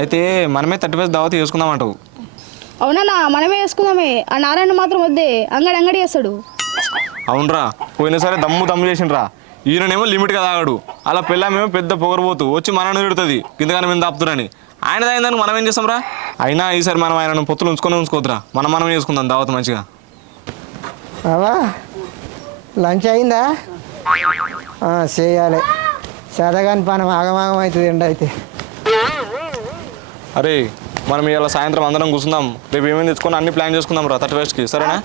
అయితే మనమే 35 దావత్ చేసుకుందాం అంటావు. అవునా, మనమే వేసుకుందామే. ఆ నారాయణ మాత్రం వద్దే, అంగడి చేస్తాడు. అవునరా, పోయినసారి దమ్ము చేసిండ్రా. ఈయననేమో లిమిట్గా తాగాడు, అలా పిల్లమేమో పెద్ద పొగరబోతు వచ్చి మనని తిడుతుంది కిందగానే మీద తాపుతురని. ఆయన తాగిందని మనం ఏం చేస్తాంరా? అయినా ఈసారి మనం ఆయన పొత్తులు ఉంచుకోవద్దురా, మనం చేసుకుందాం దావత్ మంచిగా. అవా లంచ్ అయిందా? చేయాలి. చదగాని పని ఆగమాగం అవుతుంది ఎండ అయితే. అరే మనం ఇలా సాయంత్రం అందరం కూర్చుందాం, రేపు ఏమేమి తెచ్చుకొని అన్ని ప్లాన్ చేసుకుందాం రా 31కి, సరేనా?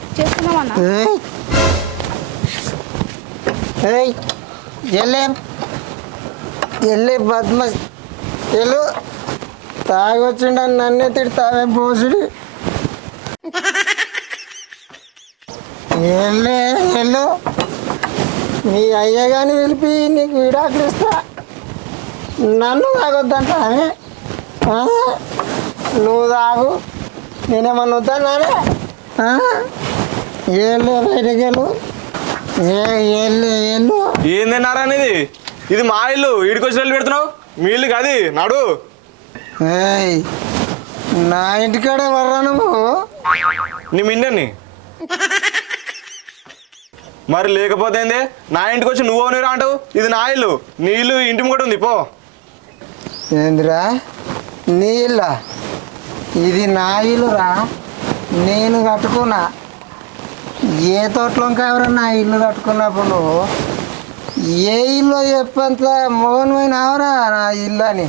వెళ్ళే బద్మ వెళ్ళు, తాగొచ్చిండని నన్నే తిడతావే బోసుడి. వెళ్ళు, మీ అయ్యగాని పిలిపి నీకు విడాకులు ఇస్తా. నన్ను తాగొద్దంటావే? నువ్వు తాగు, నేనేమన్నా వద్దన్నానే? వెళ్ళు, బయటకు వెళ్ళు. వెళ్ళు. ఏం తిన్నారా అనేది? ఇది మా ఇల్లు, ఈడికి వచ్చి వెళ్ళి పెడుతున్నావు. మీ ఇల్లు కాదు, నాడు. నా ఇంటికాడే వర్రా నువ్వు. నీ మిన్నని మరి లేకపోతే ఏంది? నా ఇంటికి వచ్చి నువ్వు నీరా అంటావు. ఇది నా ఇల్లు, నీ ఇల్లు ఇంటి కూడా ఉంది. పో. ఏందిరా నీ ఇల్లా? ఇది నా ఇల్లురా, నేను కట్టుకున్నా. ఏ తోటలో కావరా నా ఇల్లు కట్టుకున్నప్పుడు నువ్వు ఏ ఇల్లు చెప్పంత మౌనమైనవరా నా ఇల్లు అని?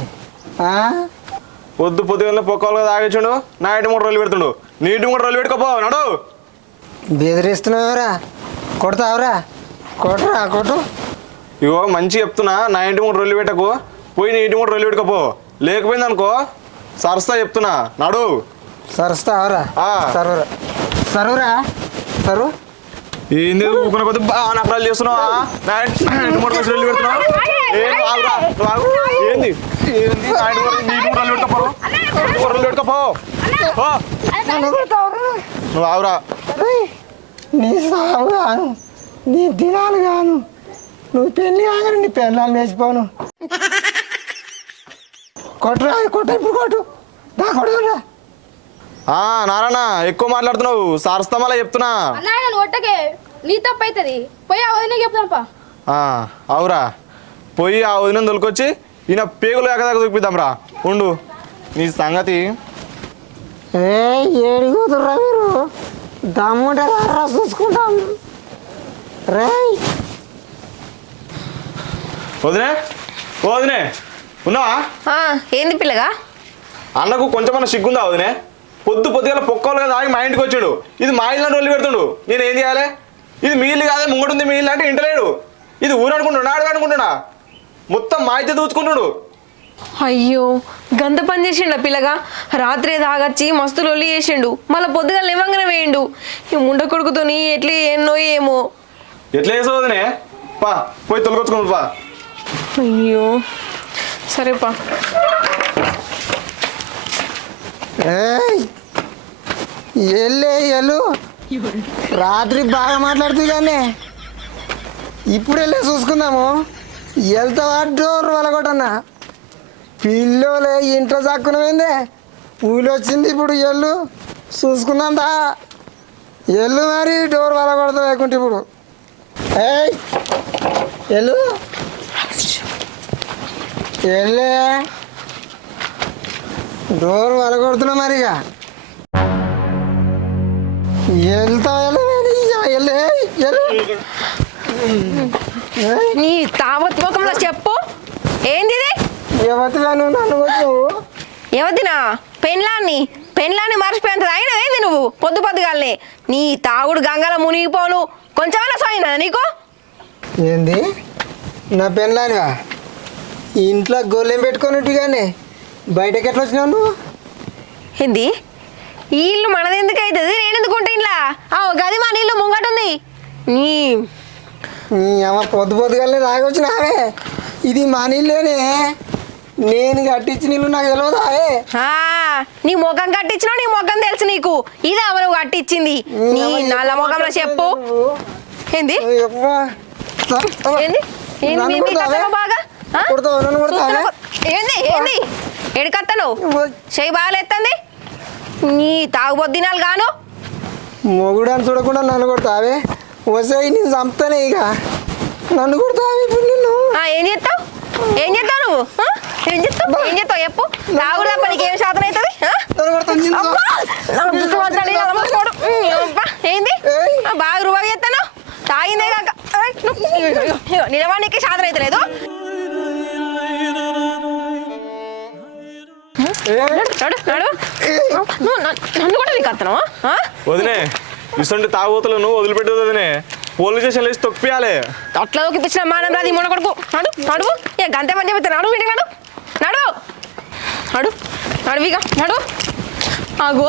పొద్దుగా పొక్కలుగా తాగించుండు, నా ఇంటి 3 రోజులు పెడుతుండు. నీ ఇంటి 3 రోజులు పెట్టుకోపో నాడు. బెదిరిస్తున్నావురా? కొడతావురా? కొట్టు. ఇగో మంచి చెప్తున్నా, నా ఇంటి 3 రోజులు పెట్టకు, పోయి నీ ఇంటి 3 రోజులు పెట్టుకోపో. లేకపోయింది అనుకో సరస్తా చెప్తున్నా నాడు. సరుస్తావురా? సరువురా. ఏంది ఊకున్న కొద్ది బాగా నకరాలు చేస్తున్నావా? నా ఇంటి 3 రోజులు పెడుతున్నావు. ఏంది పెట్టుకోపో. నువ్వు ఆవురా. నీ సాగు గాను, నీ దినాలు గాను, నువ్వు పెళ్ళి కాగానే నీ పెళ్ళాలు వేసిపోను. కొట్టు ఇప్పుడు కొట్టు. కొడుతురా. నారాయణ ఎక్కువ మాట్లాడుతున్నావు, సారస్తమలా చెప్తున్నా. నీ తప్పు అవుతుంది, పోయి ఆ వదిన చెప్తాంపా. అవురా, పోయి ఆ వదిన దొరికొచ్చి ఈయన పేగులు ఎక్కదాకా చూపిద్దాం రా. ఉండు నీ సంగతి. ఏడు కూతుర్రా మీరు, దమ్ముంటే రా చూసుకుంటాం. వదినే ఉన్నావా? ఏంది పిల్లగా? అన్నకు కొంచెమన్నా సిగ్గుందా వదినే? పొద్దుగా పొక్కలుగా తాగి మా ఇంటికి వచ్చాడు. ఇది మా ఇల్లు రోజులు పెడుతుండు, నేను ఏం చేయాలి? ఇది మీ ఇల్లు కాదే, ముంగటుంది మీ ఇల్లు అంటే ఇంటలేడు. ఇది ఊరు అనుకుంటున్నా, ఆడు అనుకుంటున్నా, మొత్తం మా అయితే దూచుకుంటున్నాడు. అయ్యో గంత పని చేసిండు పిల్లగా. రాత్రి తాగచ్చి మస్తు లొల్లి చేసిండు, మళ్ళీ పొద్దుగా లేవంగానే వేయండు. ఈ ముండ కొడుకుతోని ఎట్లా ఎన్నో ఏమో. ఎట్లా చేసావు వదినే? పా పోయి తొలగొచ్చుకోండి పా. అయ్యో సరేపా. వెళ్ళు, రాత్రి బాగా మాట్లాడుతుంది కానీ ఇప్పుడు వెళ్ళి చూసుకుందాము. వెళ్తావా? డోర్ వలగొట్టన్నా. పిల్లోలే ఇంట్లో చక్కునమైందే, పూలు వచ్చింది. ఇప్పుడు వెళ్ళు చూసుకుందాం దా. వెళ్ళు మరి, డోర్ వలగొడతా లేకుంటే ఇప్పుడు. వెళ్ళు డోర్ వలగొడుతున్నా మరిగా. నీ తావత్ ముఖంలో చెప్పు, ఏంది? ఎవతిలా నువ్వు నన్ను వచ్చావు? ఎవతినా? పెళ్ళాన్ని మర్చిపోయేంత అయినా ఏంది నువ్వు? పొద్దుగాలనే నీ తాగుడు గంగల మునిగిపోను, కొంచెమైనా సోయినా నీకు? ఏంది నా పెళ్ళానివా? ఇంట్లో గొల్లెం పెట్టుకున్నట్టు కానీ బయటకి ఎట్లా వచ్చినావు నువ్వు? ఏంది? ఈ ఇల్లు మనది ఎందుకు అవుతుంది? నేను ఎందుకుంటా ఇంట్లో? గది మన ఇల్లు ముంగటుంది. నీ అమ్మ పొద్దుగానే తాగొచ్చినావే, ఇది మన ఇల్లేనే. నేను కట్టించిన ఇల్లు నాకు తెలియదా? నీ ముఖం కట్టించినా, నీ ముఖం తెలుసు నీకు. ఇది నువ్వు కట్టించింది. నీ నల్ల ముఖంలో చెప్పు. ఏంది? ఏంది? బాగా ఆ? కొడతావా? నన్ను కొడతావా? ఏంది ఏంది ఎడికత్తను చెయ్యి బాగాలేస్తుంది నీ తాగుబొద్దినాలు గాను మొగుడు అని చూడకుండా నన్ను కొడతావే వసే నేను చంపుతానే ఇక నన్ను కొడతావే ఇప్పుడు నిన్ను ఏం చేస్తావు ఏం చేస్తావు నువ్వు ఆ? ఏం చేస్తావు చెప్పు తాగుడు తప్ప నీకు ఏం శాతం అవుతుంది నన్ను కొడతాను నిన్ను ఏంది బాగా రుబాబు చేస్తాను తాగిందే కాక నిలవానికి శాతం అయితే లేదు నన్ను కూడా నీకు అత్తను వదినే ఇసంటి తాగుబోతులు నువ్వు వదిలిపెట్టదు వదినే పోలీస్ స్టేషన్లో వేసి తొక్కియాలి. అట్లా ఒకిపించిన మానం రాదు ఈ మొన్న కొడుకు నడు నడువు ఇక గంతే పని చెప్తే నడు వీటికి నడు నడు నడు నడువిగా నడు ఆగో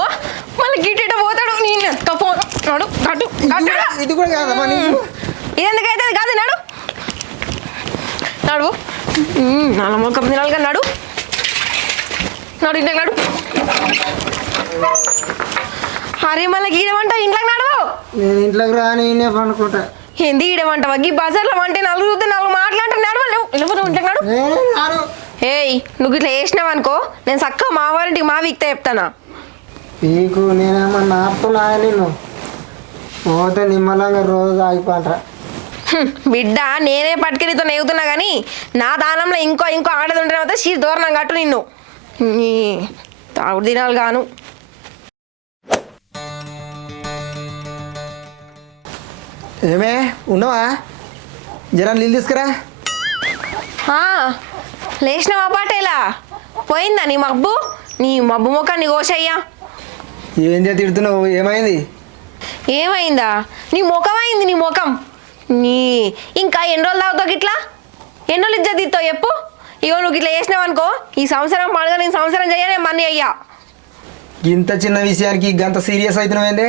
మళ్ళీ గిట్ట పోతాడు నేను ఎంత ఫోన్ నడు గట్టు గట్టు ఇది కూడా కాదమ్మా నీకు ఇది ఎందుకైతే కాదు నడు నడు నల్ల మొక్క తినాలిగా నడు నడు ఇంట్లోకి నడు అరే మళ్ళీ గీడమంట ఇంట్లోకి నడు నేను ఇంట్లోకి రాని నేనే పండుకుంటా ఏంది ఈడమంటావా ఈ బజార్లో అంటే నలుగురు చూస్తే నలుగురు మాట్లాంటే నడవలేవు ఇంట్లోకి నడు నేనే రాను ఏయ్ నువ్వు ఇట్లా వేసినావు అనుకో నేను చక్కగా మా వారింటికి మా వీక్తే చెప్తానా నీకు నేనేమన్నా ఆపుతున్నా నిన్ను పోతే నిమ్మలంగా రోజు ఆగిపోంటారా బిడ్డ నేనే పట్టుకెళ్ళితో నేగుతున్నా కానీ నా దానంలో ఇంకో ఆడది ఉంటే మాత్రం షీ దూరం కట్టు నిన్ను నీ తాగుడు దినాలు గాను ఏమే ఉన్నావా జరా నీళ్ళు తీసుకురా లేచినావా పాటేలా పోయిందా నీ మబ్బు ముఖాన్ని కోసయ్యా ఏం చేసి తిడుతున్నావు ఏమైంది ఏమైందా నీ ముఖం అయింది నీ ముఖం నీ ఇంకా ఎన్ని రోజులు తాగుతావు ఇట్లా ఎన్ని రోజులు ఇజ్జత్ ఇస్తావు చెప్పు ఇగో నువ్వు ఇట్లా చేసినావు అనుకో ఈ సంవత్సరం పండుగ నేను సంవత్సరం చేయనే మనీ అయ్యా ఇంత చిన్న విషయానికి గంత సీరియస్ అవుతున్నావేందే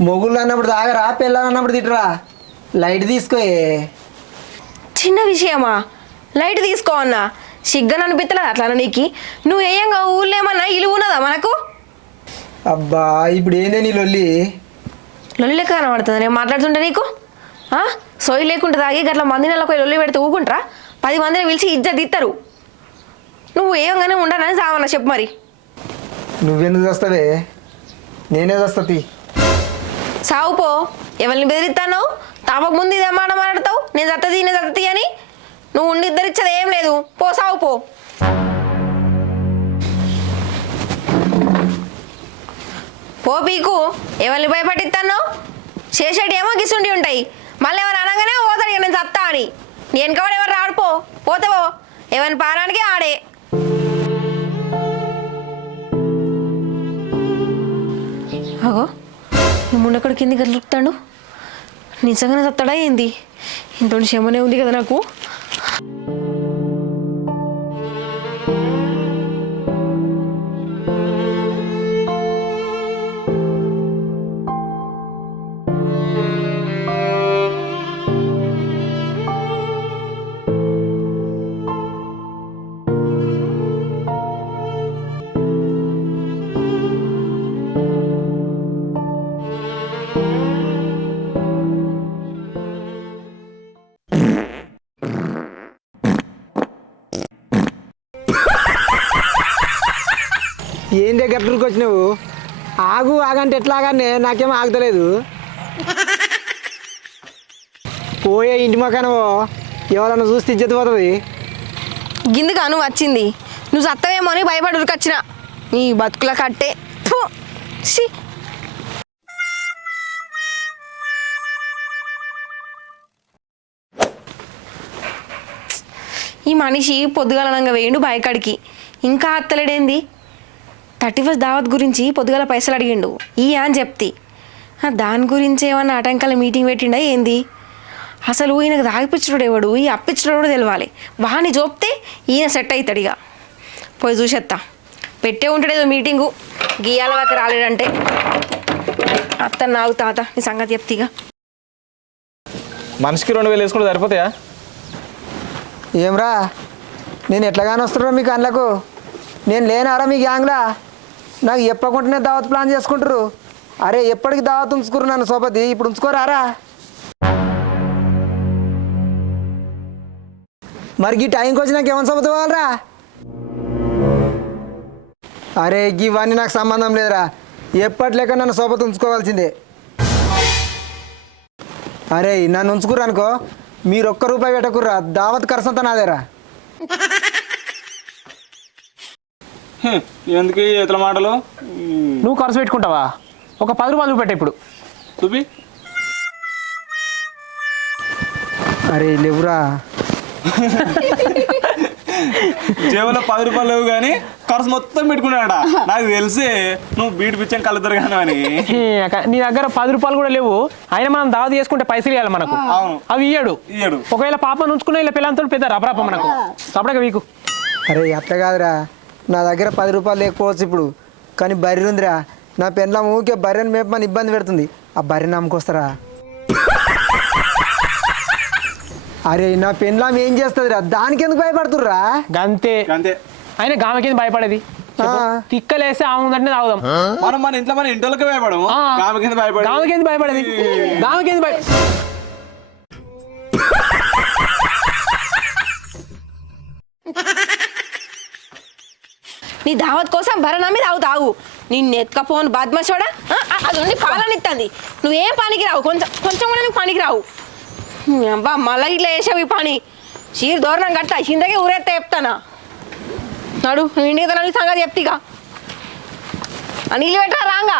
మొగుళ్ళు అన్నప్పుడు తాగరా పిల్లలు అన్నప్పుడు తిట్టరా లైట్ తీసుకోయే చిన్న విషయమా లైట్ తీసుకో అన్నా సిగ్గని అనిపిస్తలేదు అట్లా నీకు నువ్వు ఏయంగా ఊళ్ళో ఏమన్నా ఇల్లు ఉన్నదా మనకు అబ్బా ఇప్పుడు ఏందే నీ లొల్లి లొల్లి లెక్క కనబడుతుంది నేను మాట్లాడుతుంటా నీకు సోయి లేకుండా తాగి గట్ల మంది నెలకు లొల్లి పెడితే ఊకుంటారా 10 మందిని పిలిచి ఇజ్జత్ ఇస్తారు నువ్వు ఏయంగానే ఉండనని సావన్నా చెప్పు మరి నువ్వెందుకు చేస్తావే నేనే చేస్తా సావుపో ఎవరిని బెదిరిస్తాను తాపకు ముందు ఇదే మాట మాట్లాడతావు నేను దత్తది అని నువ్వు ఉండి ఇద్దరిచ్చేది ఏం లేదు పో సావుపో పో పీకు ఎవరిని భయపట్టిస్తాను చేసేటి ఏమో గిసుండి ఉంటాయి మళ్ళీ ఎవరు అనగానే పోతాడు ఇక నేను చత్తా అని నీ వెనకవాడు ఎవరు రాడుపో పోతావో ఎవరిని పారానికి ఆడే అగో ఈ ముండక్కడ కిందికి గెలుపుతాడు నిజంగానే చత్తాడా ఏంది ఇంత క్షమనే ఉంది కదా నాకు ఏం దగ్గరికి వచ్చినావు ఆగంటే ఎట్లా ఆగానే నాకేమో ఆగుతలేదు పోయే ఇంటి మకానవో ఎవరన్నా చూస్తే ఇజ్జత్ పోతుంది గిందుగా నువ్వు వచ్చింది నువ్వు సత్తవేమో అని భయపడి ఉరికొచ్చిన నీ బతుకుల కట్టే ఫు, ఛీ. ఈ మనిషి పొద్దుగాలనంగా వేయండు బాయికాడికి ఇంకా అత్తలేడేంది 31st దావత్ గురించి పొద్దుగాల పైసలు అడిగిండు అని చెప్తి దాని గురించి ఏమన్నా ఆటంకాల మీటింగ్ పెట్టిండా ఏంది అసలు ఈయనకు దాగిపించడు ఎవడు ఈ అప్పించడు తెలవాలి వాడిని చూపితే ఈయన సెట్ అవుతాడు ఇక పోయి చూసేస్తా పెట్టే ఉంటాడు ఏదో మీటింగు గీయాల దాకా రాలేడంటే అత్త నాకు తాత నీ సంగతి చెప్తీగా మనిషికి 2000 వేసుకుంటే సరిపోతాయా ఏమ్రా నేను ఎట్లాగానే వస్తున్నా మీకు అందులకు నేను లేనారా మీ గ్యాంగ్లా నాకు చెప్పకుండానే దావత్ ప్లాన్ చేసుకుంటారు అరే ఎప్పటికి దావత్ ఉంచుకురు నన్ను సోపతి ఇప్పుడు ఉంచుకోరారా మరి ఈ టైంకి వచ్చి నాకు ఏమైనా సొబత కావాలరా? అరే ఇవన్నీ నాకు సంబంధం లేదురా, ఎప్పట్లేక నన్ను సోపత ఉంచుకోవాల్సిందే. అరే నన్ను ఉంచుకుర్రు అనుకో, మీరు ఒక్క రూపాయి పెట్టకుర్రా, దావత్ ఖర్చు అంతా నాదేరా. ఎందుకు ఇతల మాటలు? నువ్వు ఖర్చు పెట్టుకుంటావా? ఒక 10 రూపాయలు పెట్టే ఇప్పుడు చూపి. అరే లేవురా, జేబులో 10 రూపాయలు లేవు కానీ ఖర్చు మొత్తం పెట్టుకున్నాడ. నాకు తెలిసే నువ్వు బీట్ పిచ్చని కలుతారు కానీ అని. నీ దగ్గర 10 రూపాయలు కూడా లేవు, అయినా మనం దావత్ చేసుకుంటే పైసలు ఇవ్వాలి మనకు. అవును, అవి ఇయ్యడు. ఒకవేళ పాపను ఉంచుకున్నా ఇలా పిల్లలతో పెద్ద రబరాప మనకు సపడక వీకు. అరే అట్లా కాదురా, నా దగ్గర 10 రూపాయలు లేకపోవచ్చు ఇప్పుడు, కానీ బర్రె ఉందిరా. నా పెళ్ళ ఊరికే బర్రెని మేపమని ఇబ్బంది పెడుతుంది, ఆ బర్రెని అమ్ముకొస్తారా? అరే నా పెళ్ళాం ఏం చేస్తుందిరా, దానికి ఎందుకు భయపడుతుర్రా? గంతే అంతే. అయినా గామెకేంది భయపడేది? తిక్కలేస్తే ఆమె ఉందంటే తాగుదాం. మనం మన ఇంట్లో మన ఇంటికి భయపడము, గామెకేంది భయపడేది? గామెకేంది భయ నీ దావత్ కోసం భరణా మీద తాగు. నిన్ను ఎత్తుకపోను బద్మశోడా, అది ఉండి పాలనిస్తుంది. నువ్వేం పనికి రావు, కొంచెం కూడా నువ్వు పనికి రావు. అబ్బా మళ్ళీ ఇట్లా వేసావు ఈ పని. చీర దూరం కట్టా చిందకే ఊరెత్తా చెప్తానా. నడు ఇంటికి తన సంగతి చెప్తిగా. నీళ్ళు పెట్టరా రాంగా.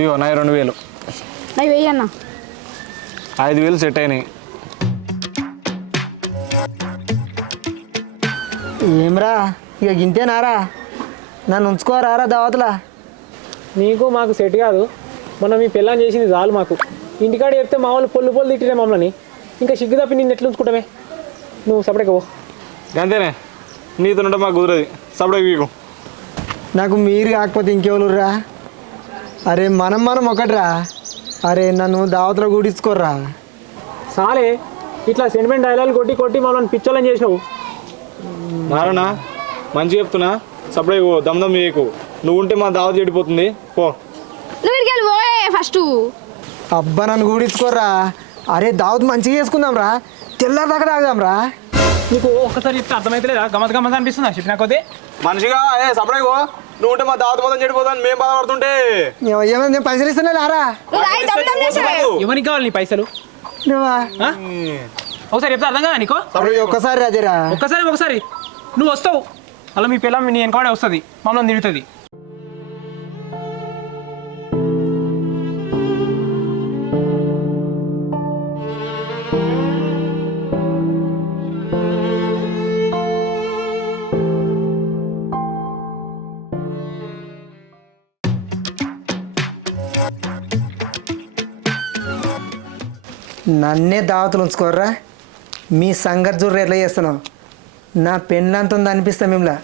ఇగో నా 2000. అవి వెయ్యన్న. 5000 సెట్ అయినాయి. ఏమ్రా ఇక గింతేనారా? నన్ను ఉంచుకోరారా దావతులా? నీకు మాకు సెట్ కాదు, మొన్న మీ పిల్లని చేసింది చాలు మాకు. ఇంటికాడ చెప్తే మా వాళ్ళు పొల్లు తిట్టిరే మమ్మల్ని, ఇంకా సిగ్గు తప్పి నిన్ను ఎట్లా ఉంచుకుంటామే? నువ్వు సపరేట్గా పో. అంతేనే, నీతో ఉంటే మాకు కుదరదు. Separate week. నాకు మీరు కాకపోతే ఇంకెవరురా? అరే మనం ఒకటిరా. అరే నన్ను దావతులో కూడించుకోర్రా. సాలే ఇట్లా సెంటిమెంట్ డైలాగ్ కొట్టి మమ్మల్ని పిచ్చోళ్ళని చేసినావు. నారాయణ మంచిగా చెప్తున్నా, సపరేట్ దమ్దమ్ చేయకు. నువ్వు ఉంటే మా దావత్ చెడిపోతుంది. పో నువ్వు ఇక్కడికి వెళ్ళి పోయే ఫస్ట్. అబ్బా నన్ను కూడించుకోర్రా. అరే దావత్ మంచిగా చేసుకుందాం రా, తెల్లారిదాకా తాగుదాం రా. నీకు ఒక్కసారి చెప్తే అర్థమైతే లేదా? గమ్మత్ అనిపిస్తుందా చెప్పినా కొద్ది? మనిషిగా సపరేట్ నువ్వు ఉంటే మా దావత్ మొత్తం చెడిపోతాను మేము బాధపడుతుంటే. ఏమైనా నేను పైసలు ఇస్తున్నా రారా? ఎవరికి కావాలి నీ పైసలు? నువ్వా? ఒకసారి చెప్తే అర్థం కదా నీకు? ఒక్కసారి రాజరా, ఒకసారి నువ్వు వస్తావు, అలా మీ పిల్ల నీ వెనకవాడే వస్తుంది, మమ్మల్ని తిడుతుంది. నన్నే దావతులు ఉంచుకోర్రా. మీ సంగతి చూడరు ఎట్లా చేస్తున్నావు. నా పెళ్ళంత ఉంది అనిపిస్తా మిమ్మల్ని.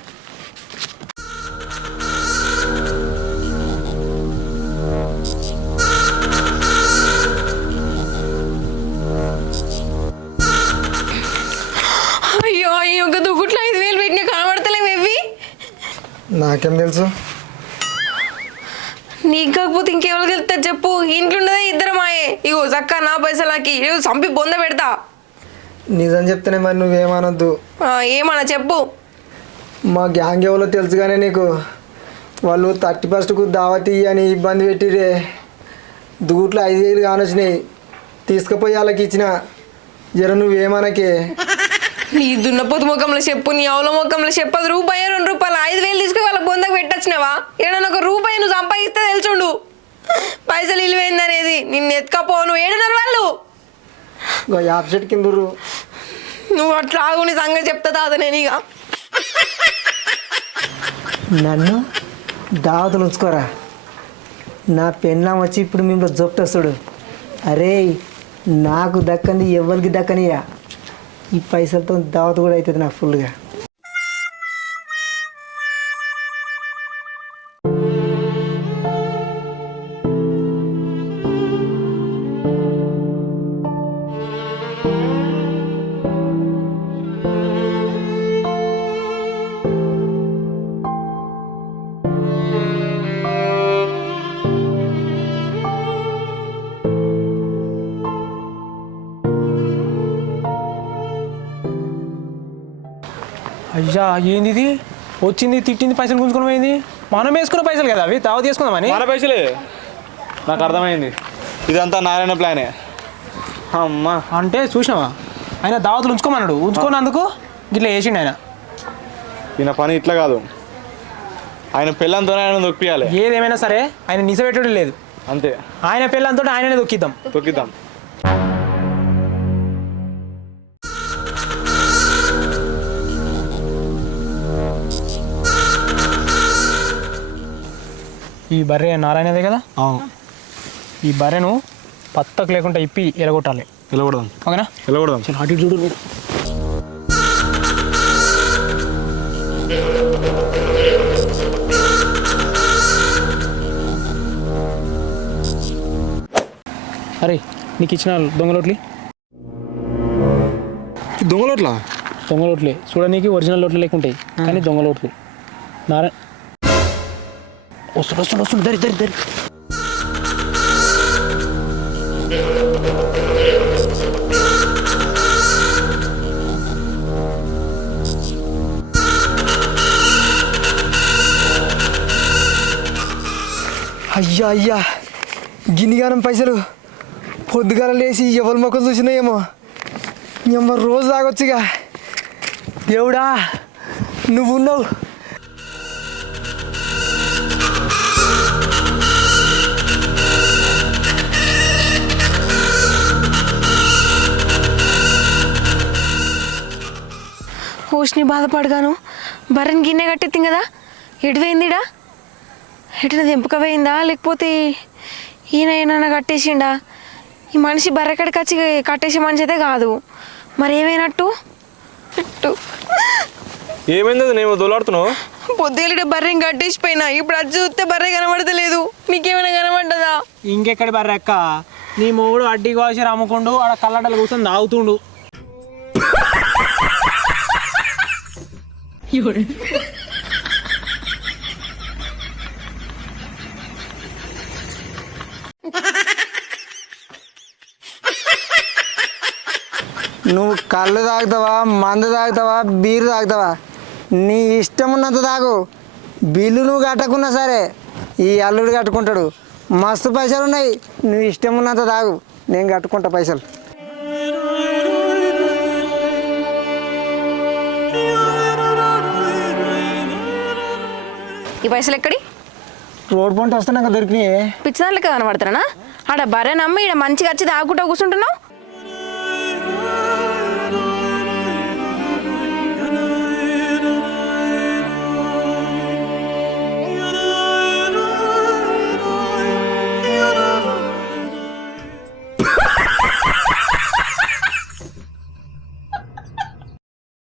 అయ్యో ఒక దుగ్గుట్లో 5000 పెట్టినా కనబడతలేవు ఇవి. నాకేం తెలుసు? నీకు కాకపోతే ఇంకెవరికి వెళ్తారు చెప్పు? ఇంట్లో ఉండదే ఇద్దరు మాయే. ఇగో చక్క నా పైసలకి చంపి బొంద పెడతా. నిజం చెప్తేనే మరి నువ్వేమనొద్దు. ఏమన్నా చెప్పు. మా గ్యాంగ్ ఎవరో తెలుసు కానీ నీకు, వాళ్ళు 31కు దావతీ అని ఇబ్బంది పెట్టిరే. దూట్లో 5000 కానొచ్చినాయి, తీసుకుపోయి వాళ్ళకి ఇచ్చిన. జర నువ్వేమనకే. నీ దున్నపోతు ముఖంలో చెప్పు, నీ అవల ముఖంలో చెప్పదు. రూపాయి 2 రూపాయలు 5000 తీసుకుని వాళ్ళ బొందకు పెట్టొచ్చినావా? ఏడన్నా ఒక రూపాయి నువ్వు సంపాదిస్తే తెలుసుండు పైసలు ఇల్లువేందనేది. నిన్ను ఎత్తుకపో. నువ్వు ఏడున్నారు వాళ్ళు? యాప్ సెట్ కిందరు. నువ్వు అట్లా ఆగు, నీ సంగతి చెప్తా తాత నేను ఇక. నన్ను దావతులు ఉంచుకోరా. నా పెళ్ళాం వచ్చి ఇప్పుడు మిమ్మల్ని జొప్టొస్తాడు. అరే నాకు దక్కంది ఎవరికి దక్కనియా. ఈ పైసలతో దావత్ కూడా అవుతుంది నాకు ఫుల్గా. అయ్యా ఏంది ఇది వచ్చింది తిట్టింది పైసలు గుంజుకొని పోయింది మనం వేసుకున్న పైసలు కదా అవి తావ తీసుకుందామని మన పైసలే నాకు అర్థమైంది ఇదంతా నారాయణ ప్లానే అమ్మా అంటే చూసినావా ఆయన దావతులు ఉంచుకోమన్నాడు ఉంచుకున్నందుకు ఇట్లా వేసిండు ఆయన ఈయన పని ఇట్లా కాదు ఆయన పిల్లలతోనే ఆయన దొక్కియాలి ఏదేమైనా సరే ఆయన నిసబెట్టడం లేదు అంతే ఆయన పిల్లలతో ఆయననే దొక్కిద్దాం తొక్కిద్దాం ఈ బర్రె నారాయణదే కదా అవును ఈ బర్రెను పత్తకు లేకుండా ఇప్పి ఎలగొట్టాలి వెళ్ళకూడదాం ఓకేనా వెళ్ళకూడదాం చలో అటు ఇటు చూడు మీరు అరే నీకు ఇచ్చిన దొంగలోట్లి దొంగలోట్లా దొంగలోట్లే చూడడానికి ఒరిజినల్ లోట్లు లేకుంటాయి కానీ దొంగలోట్లు నారాయణ వస్తుంది దరి దరి దరి అయ్యా అయ్యా గిన్నిగానం పైసలు పొద్దుగాల లేచి ఎవరి మొక్కలు చూసినాయేమో ఎమ్మ రోజు తాగొచ్చుగా దేవుడా నువ్వున్నావు హోష్ని బాధపడగాను బర్రెని గిన్నె కట్టెత్తింది కదా ఎటు పోయిందిడా ఎటున దెంపక పోయిందా లేకపోతే ఈయన ఏమైనా కట్టేసిండా ఈ మనిషి బర్రె కడికి వచ్చి కట్టేసే మనిషి అయితే కాదు మరి ఏమైనట్టు ఏమైంది నేను దొలాడుతున్నావు పొద్దుగలిడే బర్రెని కట్టేసిపోయినా ఇప్పుడు అది చూస్తే బర్రె కనబడతలేదు నీకేమైనా కనబడ్డదా ఇంకెక్కడి బర్రె అక్క నీ మొగుడు అడ్డి కోసి అమ్ముకుండు ఆడ కల్లడలు కూర్చొని తాగుతుండు నువ్వు కళ్ళు తాగుతావా మందు తాగుతావా బీరు తాగుతావా నీ ఇష్టం ఉన్నంత తాగు బిల్లు నువ్వు కట్టకున్నా సరే ఈ అల్లుడు కట్టుకుంటాడు మస్తు పైసలు ఉన్నాయి నువ్వు ఇష్టం ఉన్నంత తాగు నేను కట్టుకుంటా పైసలు ఈ పైసలు ఎక్కడి రోడ్ పంట వస్తున్నాక దొరికినాయి పిచ్చిదాంట్లకి కనబడుతున్నా ఆడ బర్రె నమ్మి ఈడ మంచిగా వచ్చి తాగుకుంటూ కూర్చుంటున్నావు